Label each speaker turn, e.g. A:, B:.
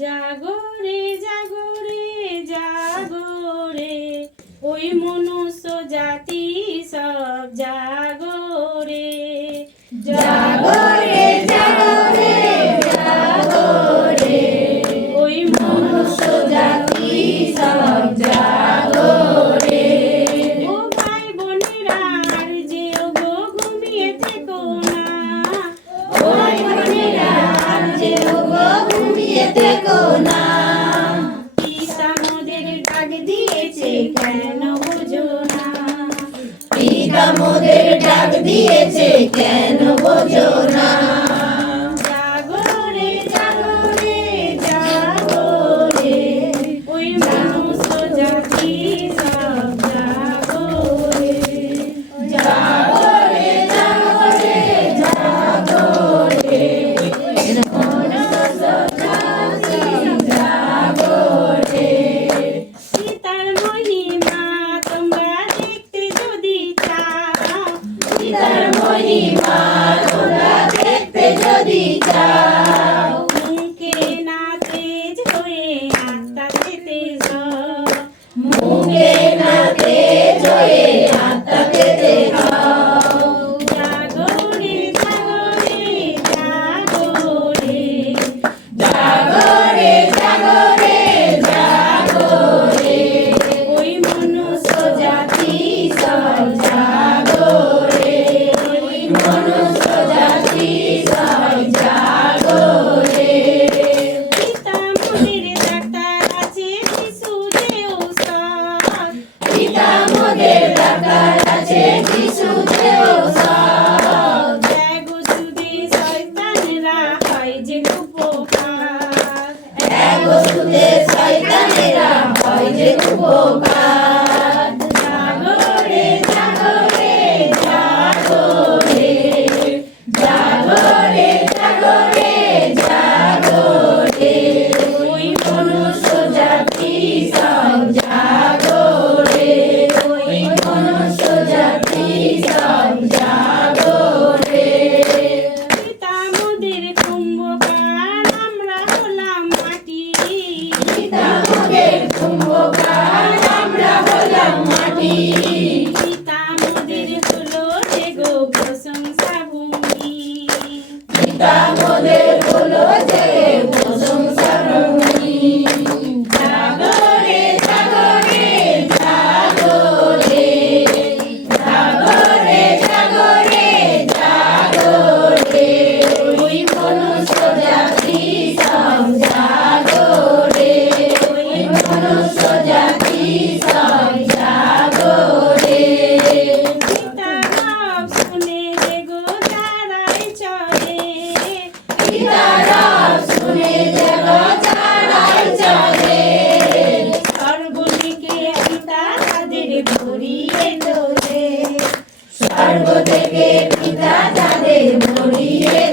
A: জাগরে জাগরে জাগরে ওই মনুষ্য জাতি সব জাগরে
B: জাগরে জাগরে জাগরে
A: ওই মনুষ্য
B: জাতি সব জাগরে
A: ও ভাই বোনেরা যে গো ঘুমিয়ে থেকো না।
B: ও যে গো থেকো না।
A: পিতামদের ডাক দিয়েছে কেন বোঝো না।
B: পিতামদের ডাক দিয়েছে কেন বোঝো না।
A: অঙ্গে নাতে জয়ে আত যে উপকার
B: জাগরে জাগরে জাগরে algo que pintada de morir.